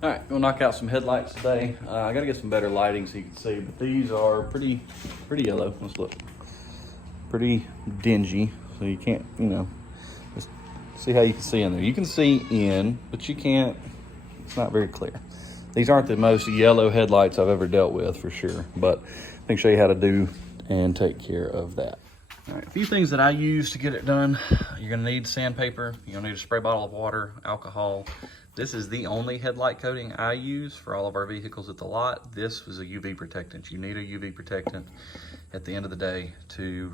All right, we'll knock out some headlights today. I gotta get some better lighting so you can see, but these are pretty yellow. Let's look. Pretty dingy, so you can't, just see how you can see in there. You can see in, but you can't, it's not very clear. These aren't the most yellow headlights I've ever dealt with for sure, but I think show you how to do and take care of that. All right, a few things that I use to get it done. You're gonna need sandpaper, you're gonna need a spray bottle of water, alcohol. This is the only headlight coating I use for all of our vehicles at the lot. This was a UV protectant. You need a UV protectant at the end of the day to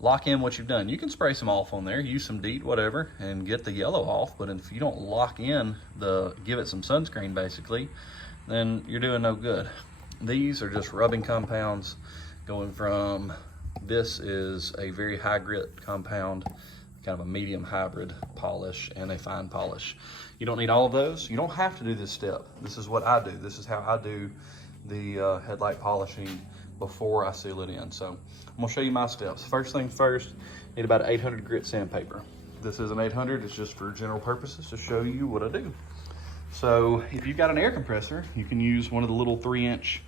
lock in what you've done. You can spray some off on there, use some DEET, whatever, and get the yellow off, but if you don't lock in give it some sunscreen basically, then you're doing no good. These are just rubbing compounds going from, this is a very high grit compound, kind of a medium hybrid polish and a fine polish. You don't need all of those. You don't have to do this step. This is what I do. This is how I do the headlight polishing before I seal it in. So I'm gonna show you my steps. First things first, need about 800 grit sandpaper. This is an 800, it's just for general purposes to show you what I do. So if you've got an air compressor, you can use one of the little 3-inch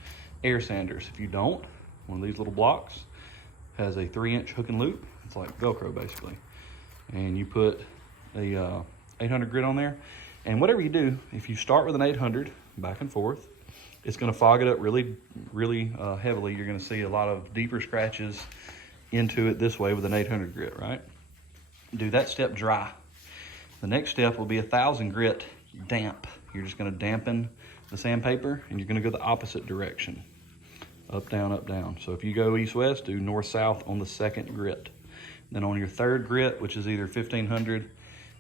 air sanders. If you don't, one of these little blocks has a 3-inch hook and loop. It's like Velcro basically. And you put a 800 grit on there. And whatever you do, if you start with an 800 back and forth, it's gonna fog it up really heavily. You're gonna see a lot of deeper scratches into it this way with an 800 grit, right? Do that step dry. The next step will be 1,000 grit damp. You're just gonna dampen the sandpaper and you're gonna go the opposite direction. Up, down, up, down. So if you go east-west, do north-south on the second grit. Then on your third grit, which is either 1,500,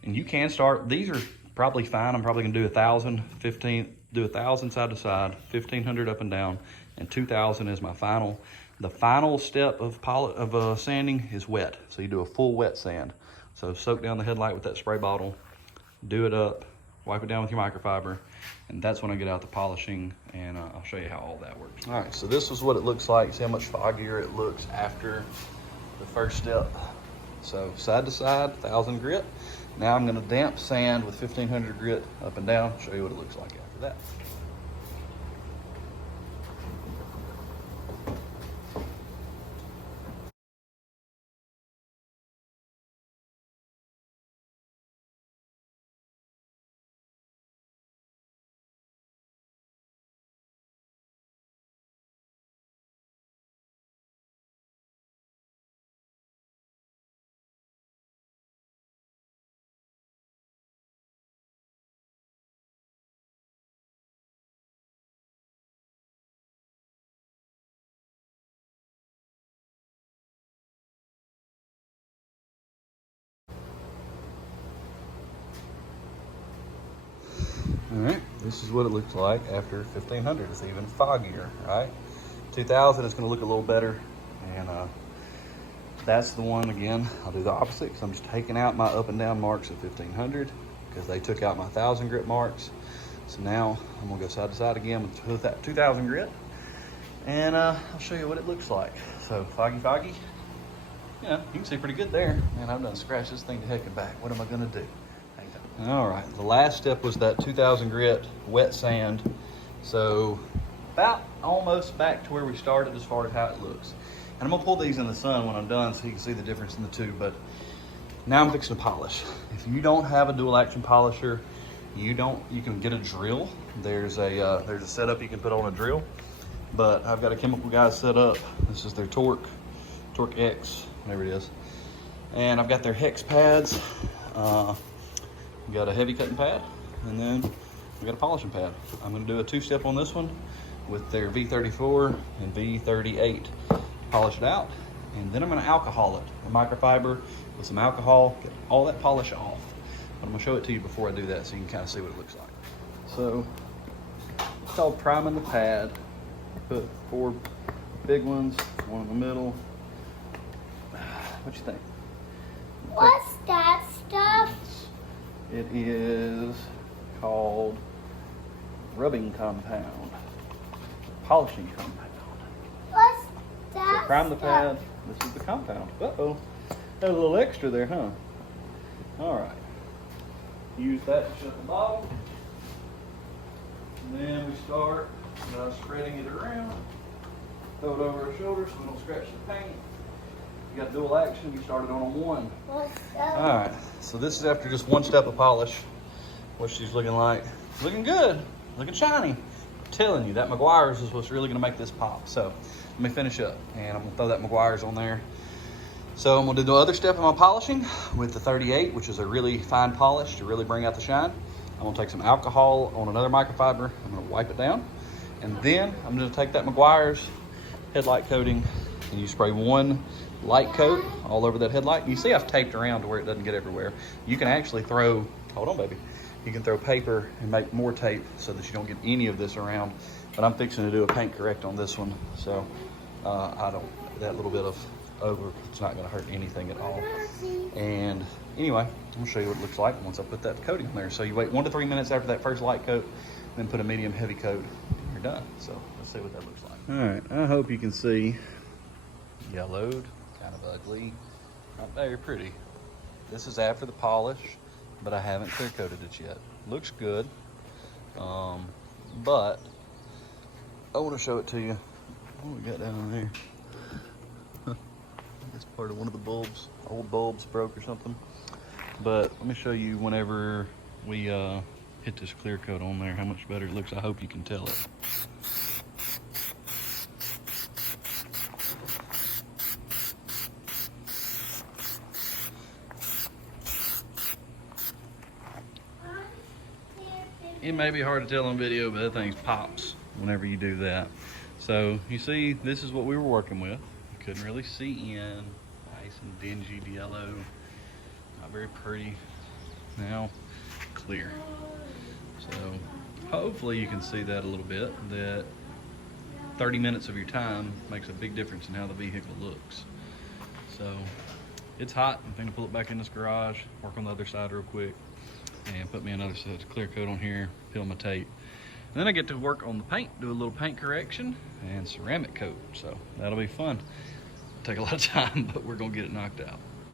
and you can start, these are probably fine. I'm probably gonna do 1,000, 15, do 1,000 side to side, 1,500 up and down, and 2,000 is my final. The final step of sanding is wet. So you do a full wet sand. So soak down the headlight with that spray bottle, do it up, wipe it down with your microfiber, and that's when I get out the polishing, and I'll show you how all that works. All right, so this is what it looks like. See how much foggier it looks after the first step. So side to side, 1,000 grit. Now I'm gonna damp sand with 1,500 grit up and down, show you what it looks like after that. All right, this is what it looks like after 1,500. It's even foggier, right? 2,000 is gonna look a little better, and that's the one. Again, I'll do the opposite because I'm just taking out my up and down marks at 1,500 because they took out my 1,000 grit marks. So now I'm gonna go side to side again with that 2,000 grit, and I'll show you what it looks like. So foggy. Yeah, you can see pretty good there. Man, I've done scratched this thing to heck and back. What am I gonna do? All right, the last step was that 2,000 grit wet sand. So about almost back to where we started as far as how it looks. And I'm gonna pull these in the sun when I'm done so you can see the difference in the two, but now I'm fixing to polish. If you don't have a dual action polisher, you can get a drill. There's a setup you can put on a drill, but I've got a chemical guy set up. This is their Torque X, whatever it is. And I've got their hex pads. Got a heavy cutting pad, and then we got a polishing pad. I'm gonna do a 2-step on this one with their V34 and V38. Polish it out, and then I'm gonna alcohol it. A microfiber with some alcohol, get all that polish off. But I'm gonna show it to you before I do that so you can kind of see what it looks like. So, it's called priming the pad. Put 4 big ones, one in the middle. What you think? What's that stuff? It is called rubbing compound, polishing compound. What's that? So prime the pad. This is the compound. Uh-oh. There's a little extra there, huh? All right. Use that to shut the bottle. we start spreading it around. Throw it over our shoulder so we don't scratch the paint. You got dual action, you started on a 1. Alright, so this is after just 1 step of polish. What she's looking like. Looking good, looking shiny. I'm telling you, that Meguiar's is what's really gonna make this pop. So let me finish up and I'm gonna throw that Meguiar's on there. So I'm gonna do the other step of my polishing with the 38, which is a really fine polish to really bring out the shine. I'm gonna take some alcohol on another microfiber. I'm gonna wipe it down. And then I'm gonna take that Meguiar's headlight coating and you spray 1 light coat all over that headlight. You see I've taped around to where it doesn't get everywhere. You can actually throw, hold on baby, you can throw paper and make more tape so that you don't get any of this around. But I'm fixing to do a paint correct on this one. So that little bit of over, it's not gonna hurt anything at all. And anyway, I'm gonna show you what it looks like once I put that coating on there. So you wait 1 to 3 minutes after that first light coat, then put a medium heavy coat, and you're done. So let's see what that looks like. All right, I hope you can see yellowed, kind of ugly, not very pretty. This is after the polish, but I haven't clear coated it yet. Looks good, but I want to show it to you. What we got down there? It's part of one of the bulbs. Old bulbs broke or something. But let me show you whenever we hit this clear coat on there, how much better it looks. I hope you can tell it. It may be hard to tell on video, but that thing pops whenever you do that. So you see, this is what we were working with. You couldn't really see in. Nice and dingy yellow. Not very pretty. Now, clear. So hopefully you can see that a little bit, that 30 minutes of your time makes a big difference in how the vehicle looks. So it's hot. I'm going to pull it back in this garage, work on the other side real quick, and put me another set of clear coat on here, peel my tape. And then I get to work on the paint, do a little paint correction and ceramic coat. So that'll be fun. Take a lot of time, but we're gonna get it knocked out.